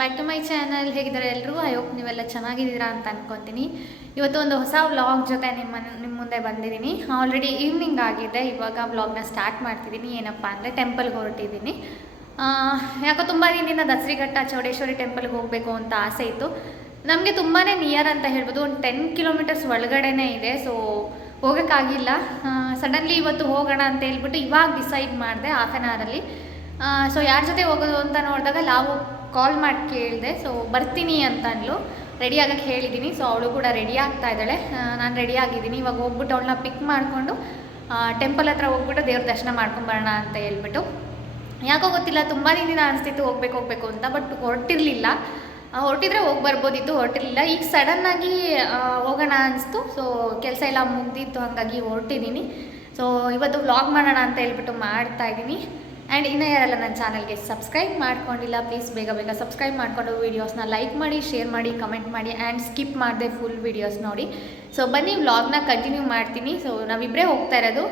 Back to my channel. ಹೇಗಿದ್ದಾರೆ ಎಲ್ಲರೂ? I hope ನೀವೆಲ್ಲ ಚೆನ್ನಾಗಿದ್ದೀರಾ ಅಂತ ಅನ್ಕೊತೀನಿ. ಇವತ್ತು ಒಂದು ಹೊಸ ವ್ಲಾಗ್ ಜೊತೆ ನಿಮ್ಮ ಮುಂದೆ ಬಂದಿದ್ದೀನಿ. ಆಲ್ರೆಡಿ ಈವ್ನಿಂಗ್ ಆಗಿದೆ, ಇವಾಗ ವ್ಲಾಗ್ನ ಸ್ಟಾರ್ಟ್ ಮಾಡ್ತಿದ್ದೀನಿ. ಏನಪ್ಪ ಅಂದರೆ ಟೆಂಪಲ್ಗೆ ಹೊರಟಿದ್ದೀನಿ. ಯಾಕೋ ತುಂಬ ದಿನದಿಂದ ದಸರಿಘಟ್ಟ ಚೌಡೇಶ್ವರಿ ಟೆಂಪಲ್ಗೆ ಹೋಗಬೇಕು ಅಂತ ಆಸೆ ಇತ್ತು. ನಮಗೆ ತುಂಬಾ ನಿಯರ್ ಅಂತ ಹೇಳ್ಬೋದು, ಒಂದು 10 ಕಿಲೋಮೀಟರ್ಸ್ ಒಳಗಡೆನೇ ಇದೆ. ಸೊ ಹೋಗೋಕ್ಕಾಗಿಲ್ಲ. ಸಡನ್ಲಿ ಇವತ್ತು ಹೋಗೋಣ ಅಂತ ಹೇಳ್ಬಿಟ್ಟು ಇವಾಗ ಡಿಸೈಡ್ ಮಾಡಿದೆ ಹಾಫ್ ಆನ್ ಅವರಲ್ಲಿ. ಸೊ ಯಾರ ಜೊತೆ ಹೋಗೋದು ಅಂತ ನೋಡಿದಾಗ ನಾವು ಕಾಲ್ ಮಾಡಿ ಕೇಳಿದೆ. ಸೊ ಬರ್ತೀನಿ ಅಂತ ಅಂದ್ಲು. ರೆಡಿ ಆಗೋಕ್ಕೆ ಹೇಳಿದ್ದೀನಿ. ಸೊ ಅವಳು ಕೂಡ ರೆಡಿ ಆಗ್ತಾ ಇದ್ದಾಳೆ. ನಾನು ರೆಡಿ ಆಗಿದ್ದೀನಿ. ಇವಾಗ ಹೋಗ್ಬಿಟ್ಟು ಅವಳನ್ನ ಪಿಕ್ ಮಾಡಿಕೊಂಡು ಟೆಂಪಲ್ ಹತ್ರ ಹೋಗ್ಬಿಟ್ಟು ದೇವ್ರ ದರ್ಶನ ಮಾಡ್ಕೊಂಬರೋಣ ಅಂತ ಹೇಳ್ಬಿಟ್ಟು. ಯಾಕೋ ಗೊತ್ತಿಲ್ಲ, ತುಂಬ ದಿನ ಅನಿಸ್ತಿತ್ತು ಹೋಗ್ಬೇಕು ಅಂತ, ಬಟ್ ಹೊರಟಿರಲಿಲ್ಲ. ಹೊರಟಿದ್ರೆ ಹೋಗಿ ಬರ್ಬೋದಿತ್ತು, ಹೊರಟಿರಲಿಲ್ಲ. ಈಗ ಸಡನ್ನಾಗಿ ಹೋಗೋಣ ಅನಿಸ್ತು. ಸೊ ಕೆಲಸ ಎಲ್ಲ ಮುಗ್ದಿತ್ತು, ಹಾಗಾಗಿ ಹೊರಟಿದ್ದೀನಿ. ಸೊ ಇವತ್ತು ವ್ಲಾಗ್ ಮಾಡೋಣ ಅಂತ ಹೇಳ್ಬಿಟ್ಟು ಮಾಡ್ತಾಯಿದ್ದೀನಿ. ಆ್ಯಂಡ್ ಇನ್ನೂ ಯಾರೆಲ್ಲ ನನ್ನ ಚಾನಲ್ಗೆ ಸಬ್ಸ್ಕ್ರೈಬ್ ಮಾಡ್ಕೊಂಡಿಲ್ಲ, ಪ್ಲೀಸ್ ಬೇಗ ಸಬ್ಸ್ಕ್ರೈಬ್ ಮಾಡಿಕೊಂಡು ವೀಡಿಯೋಸ್ನ ಲೈಕ್ ಮಾಡಿ, ಶೇರ್ ಮಾಡಿ, ಕಮೆಂಟ್ ಮಾಡಿ ಆ್ಯಂಡ್ ಸ್ಕಿಪ್ ಮಾಡಿದೆ ಫುಲ್ ವೀಡಿಯೋಸ್ ನೋಡಿ. ಸೊ ಬನ್ನಿ ವ್ಲಾಗ್ನ ಕಂಟಿನ್ಯೂ ಮಾಡ್ತೀನಿ. ಸೊ ನಾವಿಬ್ಬರೇ ಹೋಗ್ತಾ ಇರೋದು.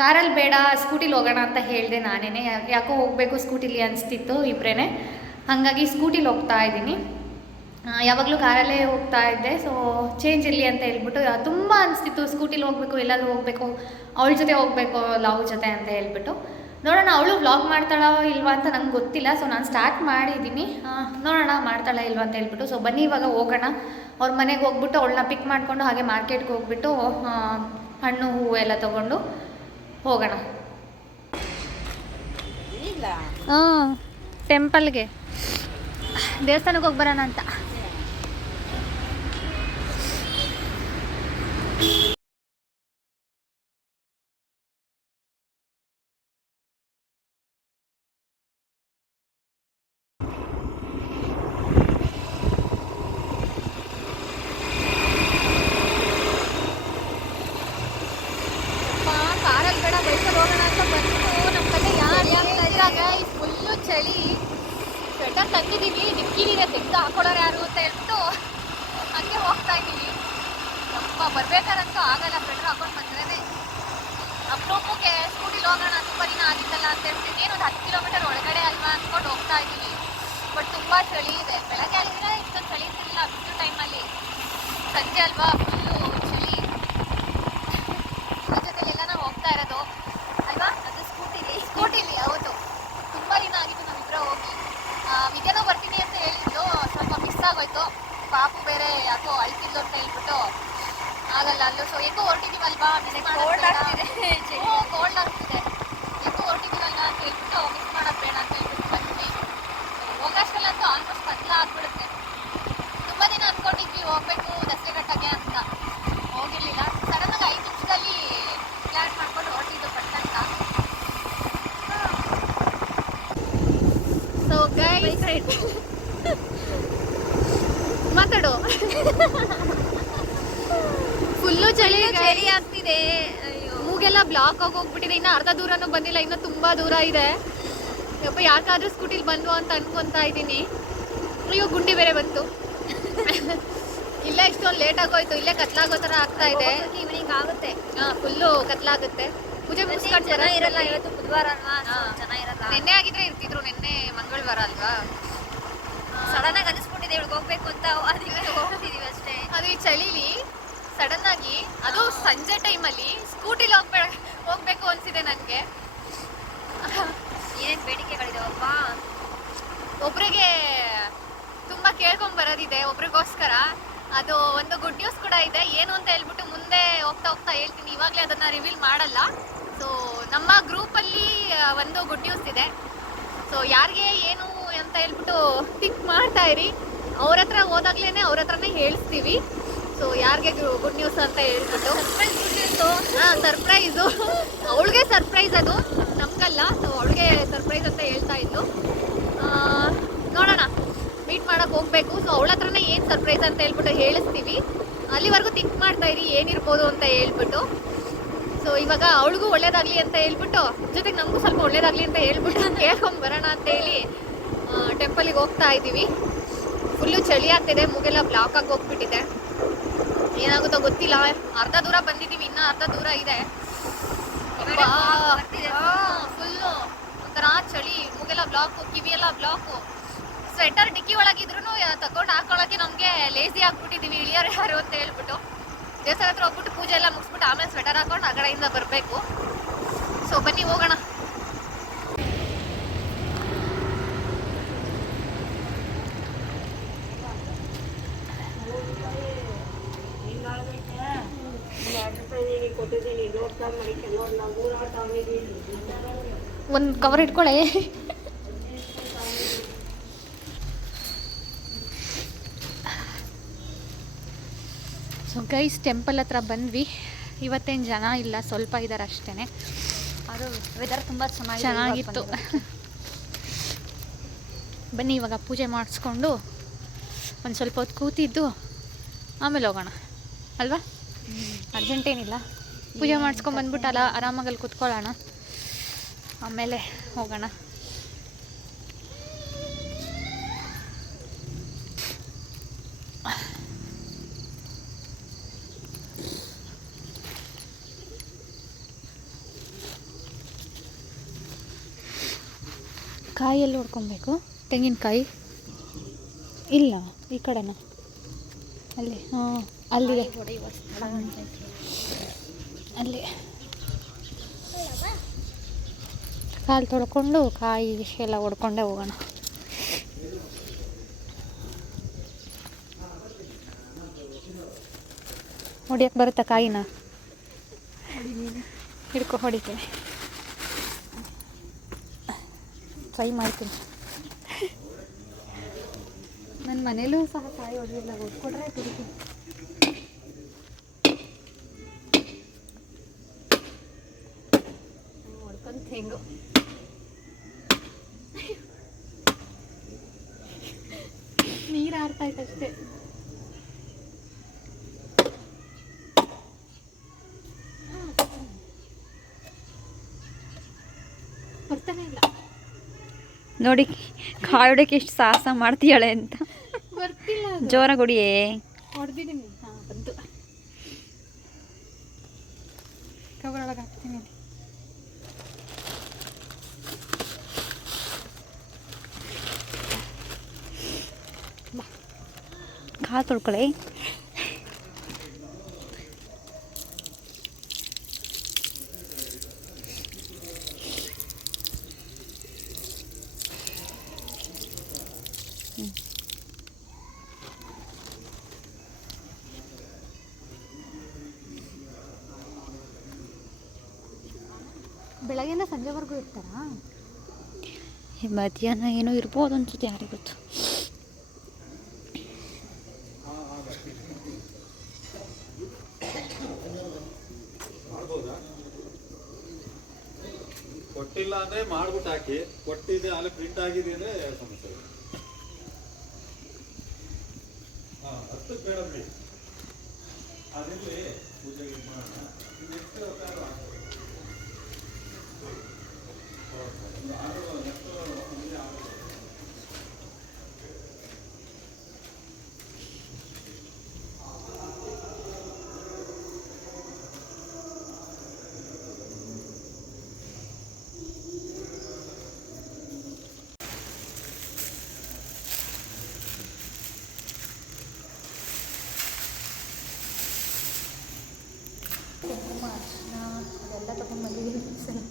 ಕಾರಲ್ಲಿ ಬೇಡ, ಸ್ಕೂಟಿಲಿ ಹೋಗೋಣ ಅಂತ ಹೇಳಿದೆ ನಾನೇ. ಯಾಕೋ ಹೋಗಬೇಕು ಸ್ಕೂಟಿಲಿ ಅನಿಸ್ತಿತ್ತು ಇಬ್ಬರೇ, ಹಾಗಾಗಿ ಸ್ಕೂಟಿಲಿ ಹೋಗ್ತಾ ಇದ್ದೀನಿ. ಯಾವಾಗಲೂ ಕಾರಲ್ಲೇ ಹೋಗ್ತಾ ಇದ್ದೆ. ಸೊ ಚೇಂಜ್ ಇರಲಿ ಅಂತ ಹೇಳ್ಬಿಟ್ಟು ತುಂಬ ಅನಿಸ್ತಿತ್ತು ಸ್ಕೂಟಿಲಿ ಹೋಗಬೇಕು, ಎಲ್ಲಾದರೂ ಹೋಗಬೇಕು, ಅವಳ ಜೊತೆ ಹೋಗಬೇಕು, ಲವ್ ಜೊತೆ ಅಂತ ಹೇಳ್ಬಿಟ್ಟು. ನೋಡೋಣ ಅವಳು ವ್ಲಾಗ್ ಮಾಡ್ತಾಳೋ ಇಲ್ವಾ ಅಂತ ನಂಗೆ ಗೊತ್ತಿಲ್ಲ. ಸೊ ನಾನು ಸ್ಟಾರ್ಟ್ ಮಾಡಿದ್ದೀನಿ, ನೋಡೋಣ ಮಾಡ್ತಾಳ ಇಲ್ವಾ ಅಂತ ಹೇಳ್ಬಿಟ್ಟು. ಸೊ ಬನ್ನಿ ಇವಾಗ ಹೋಗೋಣ. ಅವ್ರ ಮನೆಗೆ ಹೋಗ್ಬಿಟ್ಟು ಅವಳನ್ನ ಪಿಕ್ ಮಾಡಿಕೊಂಡು ಹಾಗೆ ಮಾರ್ಕೆಟ್ಗೆ ಹೋಗ್ಬಿಟ್ಟು ಹಣ್ಣು ಹೂವು ಎಲ್ಲ ತೊಗೊಂಡು ಹೋಗೋಣ. ಟೆಂಪಲ್ಗೆ ದೇವಸ್ಥಾನಕ್ಕೆ ಹೋಗಿ ಬರೋಣ ಅಂತ. ಕಾರಲ್ಲಿ ಬೇಡ, ಬೈಕಲ್ಲಿ ಹೋಗೋಣ ಅಂತ ಬಂದು ನಮ್ಮ ಕಡೆ ಯಾರು ಫುಲ್ಲು ಚಳಿ. ಸ್ವೆಟರ್ ತಂದಿದ್ದೀವಿ, ನಿಕ್ಕಿಲಿದೆ, ತೆಗೆದು ಹಾಕೊಳ್ಳೋರು ಯಾರು ಅಂತ ಹೇಳ್ಬಿಟ್ಟು ಹಂಗೆ ಹೋಗ್ತಾ ಇದ್ದೀವಿ. ಸ್ವಲ್ಪ ಬರ್ಬೇಕಾದಂತೂ ಆಗಲ್ಲ, ಸ್ವೆಟರ್ ಹಾಕೊಂಡು ಬಂದ್ರೇ. ಅಪ್ರೂಪಕ್ಕೆ ಸ್ಕೂಟಿಲಿ ಹೋಗೋಣ, ತುಂಬ ದಿನ ಆಗಿತ್ತಲ್ಲ ಅಂತ ಹೇಳ್ಬಿಟ್ಟು ಏನು 10 ಕಿಲೋಮೀಟರ್ ಒಳಗಡೆ ಅಲ್ವಾ ಅಂದ್ಕೊಂಡು ಹೋಗ್ತಾ ಇದ್ದೀವಿ. ಬಟ್ ತುಂಬ ಚಳಿ ಇದೆ. ಬೆಳಗ್ಗೆ ಆಗಿದ್ರೆ ಇಷ್ಟೊಂದು ಚಳಿ ಇರ್ತಿಲ್ಲ, ಬಿಟ್ಟು ಟೈಮಲ್ಲಿ. ಸಂಜೆ ಅಲ್ವಾ ಫುಲ್ಲು ಚಳಿ. ಜೊತೆಲಿ ಎಲ್ಲ ನಾವು ಹೋಗ್ತಾ ಇರೋದು ಅಲ್ವಾ, ಅದು ಸ್ಕೂಟಿಲಿ. ಹೌದು, ತುಂಬ ದಿನ ಆಗಿತ್ತು ನಾವಿಬ್ಬರ ಹೋಗಿ. ವಿದ್ಯಾನೂ ಬರ್ತೀನಿ ಅಂತ ಹೇಳಿದ್ದು, ಸ್ವಲ್ಪ ಮಿಸ್ ಆಗೋಯ್ತು. ಪಾಪು ಬೇರೆ ಯಾಕೋ ಅಳ್ತಿದ್ದು ಅಂತ ಹೇಳ್ಬಿಟ್ಟು ಆಗಲ್ಲ ಅಲ್ಲೂ. ಸೊ ಹೆಂಗೂ ಹೊರಟಿದ್ದೀವಲ್ವಾ, ಕೋಲ್ಡ್ ಆಗ್ತಿದೆ, ಹೆಂಗೂ ಹೊರಟಿದ್ದೀವಲ್ಲ ಅಂತ ಹೇಳ್ಬಿಟ್ಟು ಮಿಸ್ ಮಾಡೋದು ಬೇಡ ಅಂತ ಹೇಳ್ಬಿಟ್ಟು ಬಂದ್ವಿ. ಹೋಗೋಷ್ಟಲ್ಲಂತೂ ಆಲ್ಮೋಸ್ಟ್ ಕತ್ಲ ಆಗ್ಬಿಡುತ್ತೆ. ತುಂಬ ದಿನ ಅಂದ್ಕೊಂಡಿದ್ವಿ ಹೋಗ್ಬೇಕು ದಸರೆಘಟ್ಟಕ್ಕೆ ಅಂತ, ಹೋಗಿರ್ಲಿಲ್ಲ. ಸಡನ್ನಾಗಿ 5 ನಿಮಿಷದಲ್ಲಿ ಪ್ಲ್ಯಾನ್ ಮಾಡ್ಕೊಂಡು ಹೊರಟಿದ್ದು ಪಟ್ಟಂತ. ಸೊ ಗೈಸ್ ಮಾತಾಡು. ಫುಲ್ಲು ಚಳಿ ಆಗ್ತಿದೆ. ಮೂಗೆಲ್ಲ ಬ್ಲಾಕ್ ಆಗಿ ಹೋಗ್ಬಿಟ್ಟಿದೆ. ಇನ್ನು ಅರ್ಧ ದೂರನೂ ಬಂದಿಲ್ಲ, ಇನ್ನೂ ತುಂಬ ದೂರ ಇದೆ. ಯಪ್ಪ ಯಾಕಾದ್ರೂ ಸ್ಕೂಟಿಲಿ ಬಂದ್ವು ಅಂತ ಅನ್ಕೊತಾ ಇದ್ದೀನಿ. ಅಯ್ಯೋ ಗುಂಡಿ ಬೇರೆ ಬಂತು. ಇಲ್ಲೇ ಇಷ್ಟೊಂದು ಲೇಟ್ ಆಗೋಯ್ತು, ಇಲ್ಲೇ ಕತ್ಲಾಗೋ ಥರ ಆಗ್ತಾ ಇದೆ. ಈವ್ನಿಂಗ್ ಆಗುತ್ತೆ, ಫುಲ್ಲು ಕತ್ಲಾಗುತ್ತೆ. ಪೂಜೆ ಮುಗಿಸ್ಕೊಂಡು ಇರಲ್ಲ. ಇವತ್ತು ಬುಧವಾರ ಅಲ್ವಾ, ಚೆನ್ನಾಗಿರಲ್ಲ. ನೆನ್ನೆ ಆಗಿದ್ರೆ ಇರ್ತಿದ್ರು, ನೆನ್ನೆ ಮಂಗಳವಾರ ಅಲ್ವಾ. ಸಡನ್ ಆಗಿ ಅನಿಸ್ಬಿಟ್ಟಿದೆ ಇವಳಿಗೆ ಹೋಗ್ಬೇಕು ಅಂತ, ಅದಕ್ಕೆ ಹೋಗ್ತಿದೀವಿ ಅಷ್ಟೇ. ಅದು ಈ ಚಳಿಲಿ ಸಡನ್ ಆಗಿ, ಅದು ಸಂಜೆ ಟೈಮಲ್ಲಿ ಸ್ಕೂಟಿಲಿ ಹೋಗ್ಬೇಕು ಅನ್ಸಿದೆ ನನಗೆ. ಏನೇನು ಬೇಡಿಕೆಗಳಿದಾವಪ್ಪ. ಒಬ್ರಿಗೆ ತುಂಬ ಕೇಳ್ಕೊಂಬರೋದಿದೆ, ಒಬ್ರಿಗೋಸ್ಕರ. ಅದು ಒಂದು ಗುಡ್ ನ್ಯೂಸ್ ಕೂಡ ಇದೆ. ಏನು ಅಂತ ಹೇಳ್ಬಿಟ್ಟು ಮುಂದೆ ಹೋಗ್ತಾ ಹೇಳ್ತೀನಿ, ಇವಾಗಲೇ ಅದನ್ನು ರಿವೀಲ್ ಮಾಡಲ್ಲ. ಸೊ ನಮ್ಮ ಗ್ರೂಪಲ್ಲಿ ಒಂದು ಗುಡ್ ನ್ಯೂಸ್ ಇದೆ. ಸೊ ಯಾರಿಗೆ ಏನು ಅಂತ ಹೇಳ್ಬಿಟ್ಟು ಥಿಂಕ್ ಮಾಡ್ತಾ ಇರಿ. ಅವ್ರ ಹತ್ರ ಹೋದಾಗ್ಲೇ ಅವ್ರ ಹತ್ರನೇ ಹೇಳಿಸ್ತೀವಿ. ಸೊ ಯಾರಿಗೆ ಗುಡ್ ನ್ಯೂಸ್ ಅಂತ ಹೇಳ್ಬಿಟ್ಟು ಸರ್ಪ್ರೈಸು. ಅವಳಿಗೆ ಸರ್ಪ್ರೈಸ್, ಅದು ನಮಗಲ್ಲ. ಸೊ ಅವಳಿಗೆ ಸರ್ಪ್ರೈಸ್ ಅಂತ ಹೇಳ್ತಾ ಇದ್ದು. ನೋಡೋಣ, ಮೀಟ್ ಮಾಡೋಕ್ಕೆ ಹೋಗಬೇಕು. ಸೊ ಅವಳ ಹತ್ರನೇ ಏನು ಸರ್ಪ್ರೈಸ್ ಅಂತ ಹೇಳ್ಬಿಟ್ಟು ಹೇಳಿಸ್ತೀವಿ. ಅಲ್ಲಿವರೆಗೂ ಥಿಂಕ್ ಮಾಡ್ತಾ ಇರಿ ಏನಿರ್ಬೋದು ಅಂತ ಹೇಳ್ಬಿಟ್ಟು. ಸೊ ಇವಾಗ ಅವಳಿಗೂ ಒಳ್ಳೇದಾಗಲಿ ಅಂತ ಹೇಳ್ಬಿಟ್ಟು, ಜೊತೆಗೆ ನಮಗೂ ಸ್ವಲ್ಪ ಒಳ್ಳೇದಾಗಲಿ ಅಂತ ಹೇಳ್ಬಿಟ್ಟು ಕೇಳ್ಕೊಂಬರೋಣ ಅಂತ ಹೇಳಿ ಟೆಂಪಲಿಗೆ ಹೋಗ್ತಾ ಇದ್ದೀವಿ. ಫುಲ್ಲು ಚಳಿ ಆಗ್ತಿದೆ, ಮೂಗೆಲ್ಲ ಬ್ಲಾಕ್ ಆಗಿ ಹೋಗ್ಬಿಟ್ಟಿದೆ. ಏನಾಗುತ್ತೋ ಗೊತ್ತಿಲ್ಲ. ಅರ್ಧ ದೂರ ಬಂದಿದ್ದೀವಿ, ಇನ್ನೂ ಅರ್ಧ ದೂರ ಇದೆ. ಫುಲ್ಲು ಒಂಥರ ಚಳಿ, ಮೂಗೆಲ್ಲ ಬ್ಲಾಕು, ಕಿವಿಯೆಲ್ಲ ಬ್ಲಾಕು. ಸ್ವೆಟರ್ ಡಿಕ್ಕಿ ಒಳಗಿದ್ರು ತಗೊಂಡು ಹಾಕೊಳ್ಳೋಕೆ ನಮಗೆ ಲೇಸಿ ಆಗ್ಬಿಟ್ಟಿದ್ದೀವಿ, ಇಳಿಯೋರು ಯಾರು ಅಂತ ಹೇಳ್ಬಿಟ್ಟು. ದೇವಸ್ಥಾನ ಹತ್ರ ಹೋಗ್ಬಿಟ್ಟು ಪೂಜೆ ಎಲ್ಲ ಮುಗಿಸ್ಬಿಟ್ಟು ಆಮೇಲೆ ಸ್ವೆಟರ್ ಹಾಕೊಂಡು ಆ ಕಡೆಯಿಂದ ಬರಬೇಕು. ಸೊ ಬನ್ನಿ ಹೋಗೋಣ. ಒಂದು ಕವರ್ ಇಟ್ಕೊಳ್ಳೆ. ಸೊ ಗೈಸ್, ಟೆಂಪಲ್ ಹತ್ರ ಬಂದ್ವಿ. ಇವತ್ತೇನು ಜನ ಇಲ್ಲ, ಸ್ವಲ್ಪ ಇದ್ದಾರೆ ಅಷ್ಟೇ. ಅದು ವೆದರ್ ತುಂಬ ಚೆನ್ನಾಗಿತ್ತು. ಬನ್ನಿ ಇವಾಗ ಪೂಜೆ ಮಾಡಿಸ್ಕೊಂಡು ಒಂದು ಸ್ವಲ್ಪ ಹೊತ್ತು ಕೂತಿದ್ದು ಆಮೇಲೆ ಹೋಗೋಣ ಅಲ್ವಾ? ಅರ್ಜೆಂಟೇನಿಲ್ಲ. ಪೂಜೆ ಮಾಡಿಸ್ಕೊಂಡು ಬಂದ್ಬಿಟ್ಟು ಆರಾಮಾಗಲ್ಲಿ ಕೂತ್ಕೊಳ್ಳೋಣ, ಆಮೇಲೆ ಹೋಗೋಣ. ಕಾಯಲ್ಲಿ ಹೊಡ್ಕೊಬೇಕು. ತೆಂಗಿನಕಾಯಿ ಇಲ್ಲ, ಈ ಕಡೆನ ಅಲ್ಲಿ. ಹಾಂ, ಅಲ್ಲಿದೆ, ಅಲ್ಲಿ ಕಾಲು ತೊಳ್ಕೊಂಡು ಕಾಯಿ ಎಲ್ಲ ಹೊಡ್ಕೊಂಡೇ ಹೋಗೋಣ. ಹೊಡಿಯೋಕ್ಕೆ ಬರುತ್ತಾ ಕಾಯಿನ? ಹಿಡ್ಕೊ, ಹೊಡಿತೀನಿ, ಟ್ರೈ ಮಾಡ್ತೀನಿ. ನನ್ನ ಮನೇಲೂ ಸಹ ಕಾಯಿ ಹೊಡೆದಿಲ್ಲ, ಹೊಡ್ಕೊಡ್ರೆ ಕುಡಿತೀನಿ. ಹೊಡ್ಕೊಂತ ಹೆಂಗೋ ನೀರು ಆಡ್ತಾಯ್ತಷ್ಟೇ. ಬರ್ತಾನೆ ಇಲ್ಲ ನೋಡಿ, ಕಾಯಿ ಹೊಡೆಯೋಕೆ ಎಷ್ಟು ಸಾಹಸ ಮಾಡ್ತೀಯಾಳೆ ಅಂತ. ಬರ್ತಿಲ್ಲ, ಜೋರಾಗಿ ಹೊಡಿಯೇ. ಹೊಡೆದಿದ್ದೀನಿ. ಹಾಂ, ಬಂತು. ಕವರ್ ಒಳಗೆ ಹಾಕ್ತೀನಿ. ಕಾಲು ತೊಳ್ಕೊಳ್ಳಿ. ಬೆಳಗ್ಗೆಯಿಂದ ಸಂಜೆವರೆಗೂ ಇರ್ತಾರಾ? ಮಧ್ಯಾಹ್ನ ಏನೋ ಇರ್ಬೋದು ಅನ್ಸುತ್ತೆ, ಯಾರಿಗೆ ಗೊತ್ತು. ಕೊಟ್ಟಿಲ್ಲ ಅಂದ್ರೆ ಮಾಡ್ಬಿಟ್ಟು ಹಾಕಿ, ಕೊಟ್ಟಿದೆ ಅಲ್ಲಿ ಪ್ರಿಂಟ್ ಆಗಿದೆ ಅಂದ್ರೆ ಸಮಸ್ಯೆ. ಹತ್ತು ಬೇಡ ಬಿಡಿ, ಅದಿಲ್ಲಿ ಪೂಜೆಗೆ ಮಾಡೋಣ. ಅದೆಲ್ಲ ತಗೊಂಡ್ಬಂದಿದ್ದೀನಿ ಸರಿ.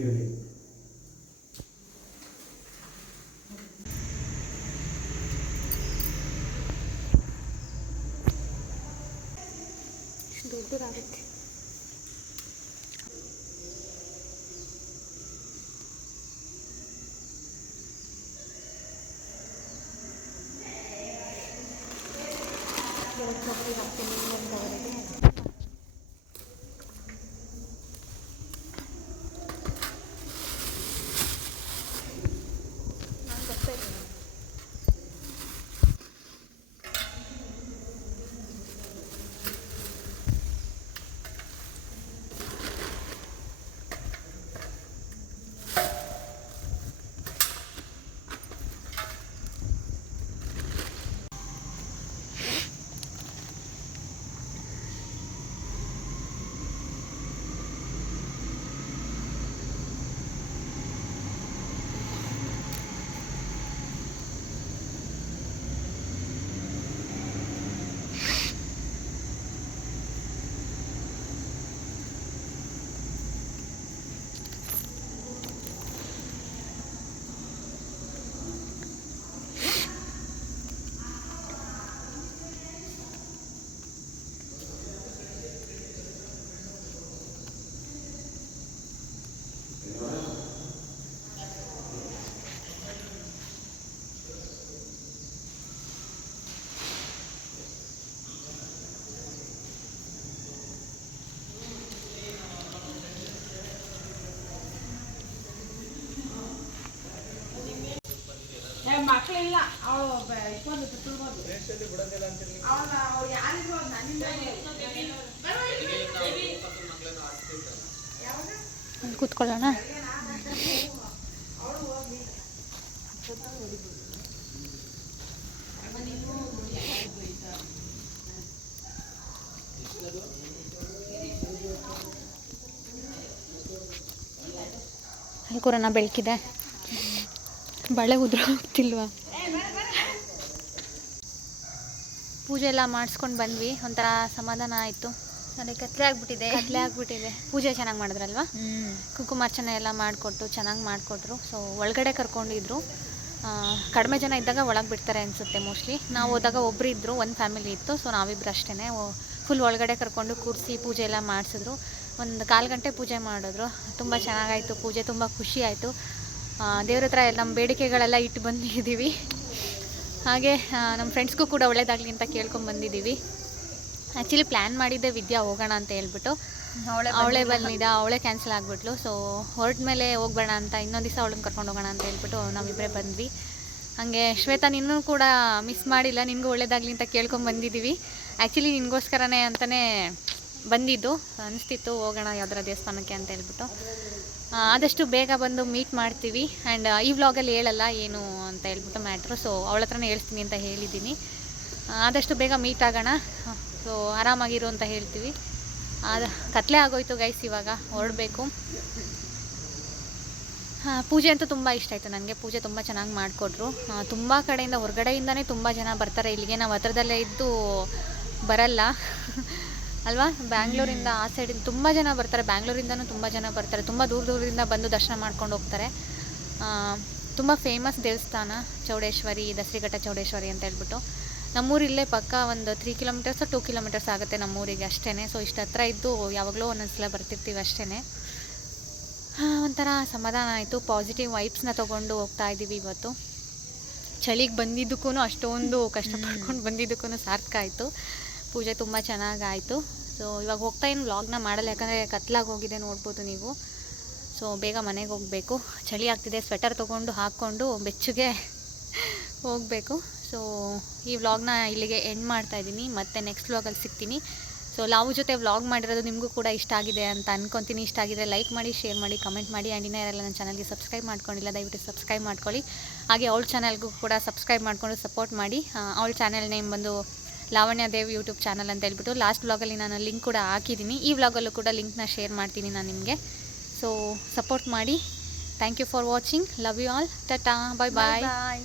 ಇರಲಿ. ದೊಡ್ಡದಾಗುತ್ತೆ. ಮಕ್ಕಳಿಲ್ಲ ಅವಳು ಇಟ್ಕೊಂಡು ತಿಳ್ಬೋದು ಅವಳ ಅವ್ರು ಯಾರಿಗೂ ನನ್ನಿಂದ ಕೂತ್ಕೊಳ್ಳೋಣ. ಅಲ್ಲಿ ಕೂರನ ಬೆಳಕಿದೆ, ಬಳೆ ಉದ್ರ ಹೋಗ್ತಿಲ್ವಾ? ಪೂಜೆ ಎಲ್ಲ ಮಾಡಿಸ್ಕೊಂಡು ಬಂದ್ವಿ, ಒಂಥರ ಸಮಾಧಾನ ಆಯಿತು. ನನಗೆ ಕತ್ಲೆ ಆಗ್ಬಿಟ್ಟಿದೆ. ಪೂಜೆ ಚೆನ್ನಾಗಿ ಮಾಡಿದ್ರಲ್ವಾ? ಕುಂಕುಮಾರ್ಚನೆ ಎಲ್ಲ ಮಾಡಿಕೊಟ್ಟು ಚೆನ್ನಾಗಿ ಮಾಡಿಕೊಟ್ರು. ಸೊ ಒಳಗಡೆ ಕರ್ಕೊಂಡಿದ್ರು. ಕಡಿಮೆ ಜನ ಇದ್ದಾಗ ಒಳಗೆ ಬಿಡ್ತಾರೆ ಅನಿಸುತ್ತೆ ಮೋಸ್ಟ್ಲಿ. ನಾವು ಹೋದಾಗ ಒಬ್ಬರು ಇದ್ದರು, ಒಂದು ಫ್ಯಾಮಿಲಿ ಇತ್ತು. ಸೊ ನಾವಿಬ್ಬರು ಅಷ್ಟೇ ಫುಲ್ ಒಳಗಡೆ ಕರ್ಕೊಂಡು ಕೂರಿಸಿ ಪೂಜೆ ಎಲ್ಲ ಮಾಡಿಸಿದ್ರು. ಒಂದು 1/4 ಗಂಟೆ ಪೂಜೆ ಮಾಡಿದ್ರು. ತುಂಬ ಚೆನ್ನಾಗಾಯಿತು ಪೂಜೆ, ತುಂಬ ಖುಷಿ ಆಯಿತು. ದೇವ್ರ ಹತ್ರ ನಮ್ಮ ಬೇಡಿಕೆಗಳೆಲ್ಲ ಇಟ್ಟು ಬಂದಿದ್ದೀವಿ. ಹಾಗೆ ನಮ್ಮ ಫ್ರೆಂಡ್ಸ್ಗೂ ಕೂಡ ಒಳ್ಳೇದಾಗಲಿ ಅಂತ ಕೇಳ್ಕೊಂಬಂದಿದ್ದೀವಿ. ಆ್ಯಕ್ಚುಲಿ ಪ್ಲ್ಯಾನ್ ಮಾಡಿದ್ದೆ ವಿದ್ಯಾ ಹೋಗೋಣ ಅಂತ ಹೇಳ್ಬಿಟ್ಟು, ಅವಳೇ ಬಂದಿದ್ದ, ಅವಳೇ ಕ್ಯಾನ್ಸಲ್ ಆಗಿಬಿಟ್ಲು. ಸೊ ಹೊರಟ ಮೇಲೆ ಹೋಗ್ಬೇಡ ಅಂತ, ಇನ್ನೊಂದು ದಿವಸ ಅವಳನ್ನ ಕರ್ಕೊಂಡು ಹೋಗೋಣ ಅಂತ ಹೇಳ್ಬಿಟ್ಟು ನಾವಿಬ್ಬರೇ ಬಂದ್ವಿ. ಹಾಗೆ ಶ್ವೇತಾ, ನಿನ್ನೂ ಕೂಡ ಮಿಸ್ ಮಾಡಿಲ್ಲ, ನಿನಗೂ ಒಳ್ಳೇದಾಗಲಿ ಅಂತ ಕೇಳ್ಕೊಂಬಂದಿದ್ದೀವಿ. ಆ್ಯಕ್ಚುಲಿ ನಿನಗೋಸ್ಕರನೇ ಅಂತಲೇ ಬಂದಿದ್ದು, ಅನಿಸ್ತಿತ್ತು ಹೋಗೋಣ ಯಾವ್ದಾರ ದೇವಸ್ಥಾನಕ್ಕೆ ಅಂತ ಹೇಳ್ಬಿಟ್ಟು. ಆದಷ್ಟು ಬೇಗ ಬಂದು ಮೀಟ್ ಮಾಡ್ತೀವಿ. ಆ್ಯಂಡ್ ಈ ವ್ಲಾಗಲ್ಲಿ ಹೇಳಲ್ಲ ಏನು ಅಂತ ಹೇಳ್ಬಿಟ್ಟು ಮ್ಯಾಟ್ರು. ಸೊ ಅವಳ ಹತ್ರನೇ ಹೇಳ್ತೀನಿ ಅಂತ ಹೇಳಿದ್ದೀನಿ. ಆದಷ್ಟು ಬೇಗ ಮೀಟ್ ಆಗೋಣ. ಸೊ ಆರಾಮಾಗಿರು ಅಂತ ಹೇಳ್ತೀವಿ. ಕತ್ಲೆ ಆಗೋಯ್ತು ಗೈಸ್, ಇವಾಗ ಹೊರಡಬೇಕು. ಪೂಜೆ ಅಂತೂ ತುಂಬ ಇಷ್ಟ ಆಯಿತು ನನಗೆ. ಪೂಜೆ ತುಂಬ ಚೆನ್ನಾಗಿ ಮಾಡಿಕೊಟ್ರು. ತುಂಬ ಕಡೆಯಿಂದ, ಹೊರಗಡೆಯಿಂದನೇ ತುಂಬ ಜನ ಬರ್ತಾರೆ ಇಲ್ಲಿಗೆ. ನಾವು ಹತ್ರದಲ್ಲೇ ಇದ್ದು ಬರಲ್ಲ ಅಲ್ವಾ? ಬ್ಯಾಂಗ್ಳೂರಿಂದ ಆ ಸೈಡಿಂದ ತುಂಬ ಜನ ಬರ್ತಾರೆ, ಬ್ಯಾಂಗ್ಳೂರಿಂದನೂ ತುಂಬ ಜನ ಬರ್ತಾರೆ. ತುಂಬ ದೂರದಿಂದ ಬಂದು ದರ್ಶನ ಮಾಡ್ಕೊಂಡು ಹೋಗ್ತಾರೆ. ತುಂಬ ಫೇಮಸ್ ದೇವಸ್ಥಾನ ಚೌಡೇಶ್ವರಿ, ದಸರಿಘಟ್ಟ ಚೌಡೇಶ್ವರಿ ಅಂತ ಹೇಳ್ಬಿಟ್ಟು. ನಮ್ಮೂರಿಲ್ಲೇ ಪಕ್ಕ ಒಂದು 3 ಕಿಲೋಮೀಟರ್ಸ್ 2 ಕಿಲೋಮೀಟರ್ಸ್ ಆಗುತ್ತೆ ನಮ್ಮೂರಿಗೆ ಅಷ್ಟೇ. ಸೊ ಇಷ್ಟು ಹತ್ರ ಇದ್ದು ಯಾವಾಗಲೂ ಒಂದೊಂದ್ಸಲ ಬರ್ತಿರ್ತೀವಿ ಅಷ್ಟೇ. ಒಂಥರ ಸಮಾಧಾನ ಆಯಿತು. ಪಾಸಿಟಿವ್ ವೈಬ್ಸ್ನ ತೊಗೊಂಡು ಹೋಗ್ತಾ ಇದ್ದೀವಿ ಇವತ್ತು. ಚಳಿಗೆ ಬಂದಿದ್ದಕ್ಕೂ, ಅಷ್ಟೊಂದು ಕಷ್ಟಪಡ್ಕೊಂಡು ಬಂದಿದ್ದಕ್ಕೂ ಸಾರ್ಥಕ ಆಯಿತು. ಪೂಜೆ ತುಂಬ ಚೆನ್ನಾಗಾಯಿತು. ಸೊ ಇವಾಗ ಹೋಗ್ತಾ ಏನು ವ್ಲಾಗ್ನ ಮಾಡಲ್ಲ, ಯಾಕಂದರೆ ಕತ್ಲಾಗಿ ಹೋಗಿದೆ, ನೋಡ್ಬೋದು ನೀವು. ಸೊ ಬೇಗ ಮನೆಗೆ ಹೋಗಬೇಕು. ಚಳಿ ಆಗ್ತಿದೆ, ಸ್ವೆಟರ್ ತೊಗೊಂಡು ಹಾಕ್ಕೊಂಡು ಬೆಚ್ಚಗೆ ಹೋಗಬೇಕು. ಸೊ ಈ ವ್ಲಾಗ್ನ ಇಲ್ಲಿಗೆ ಎಂಡ್ ಮಾಡ್ತಾಯಿದ್ದೀನಿ. ಮತ್ತೆ ನೆಕ್ಸ್ಟ್ ವ್ಲಾಗಲ್ಲಿ ಸಿಗ್ತೀನಿ. ಸೊ ಲಾವು ಜೊತೆ ವ್ಲಾಗ್ ಮಾಡಿರೋದು ನಿಮಗೂ ಕೂಡ ಇಷ್ಟ ಆಗಿದೆ ಅಂತ ಅನ್ಕೊತೀನಿ. ಇಷ್ಟ ಆಗಿದ್ರೆ ಲೈಕ್ ಮಾಡಿ, ಶೇರ್ ಮಾಡಿ, ಕಮೆಂಟ್ ಮಾಡಿ. ಆ್ಯಂಡ್ ಇನ್ನೂ ಯಾರೆಲ್ಲ ನನ್ನ ಚಾನಲ್ಗೆ ಸಬ್ಸ್ಕ್ರೈಬ್ ಮಾಡ್ಕೊಂಡಿಲ್ಲ, ದಯವಿಟ್ಟು ಸಬ್ಸ್ಕ್ರೈಬ್ ಮಾಡ್ಕೊಳ್ಳಿ. ಹಾಗೆ ಅವಳ ಚಾನಲ್ಗೂ ಕೂಡ ಸಬ್ಸ್ಕ್ರೈಬ್ ಮಾಡಿಕೊಂಡು ಸಪೋರ್ಟ್ ಮಾಡಿ. ಅವಳ ಚಾನಲ್ ನೇಮ್ ಬಂದು ಲಾವಣ್ಯ ದೇವ್ ಯೂಟ್ಯೂಬ್ ಚಾನಲ್ ಅಂತ ಹೇಳ್ಬಿಟ್ಟು ಲಾಸ್ಟ್ ವ್ಲಾಗಲ್ಲಿ ನಾನು ಲಿಂಕ್ ಕೂಡ ಹಾಕಿದ್ದೀನಿ. ಈ ವ್ಲಾಗಲ್ಲೂ ಕೂಡ ಲಿಂಕ್ನ ಶೇರ್ ಮಾಡ್ತೀನಿ ನಾನು ನಿಮಗೆ. ಸೊ ಸಪೋರ್ಟ್ ಮಾಡಿ. Thank you for watching. Love you all. Tata. Bye bye. Bye.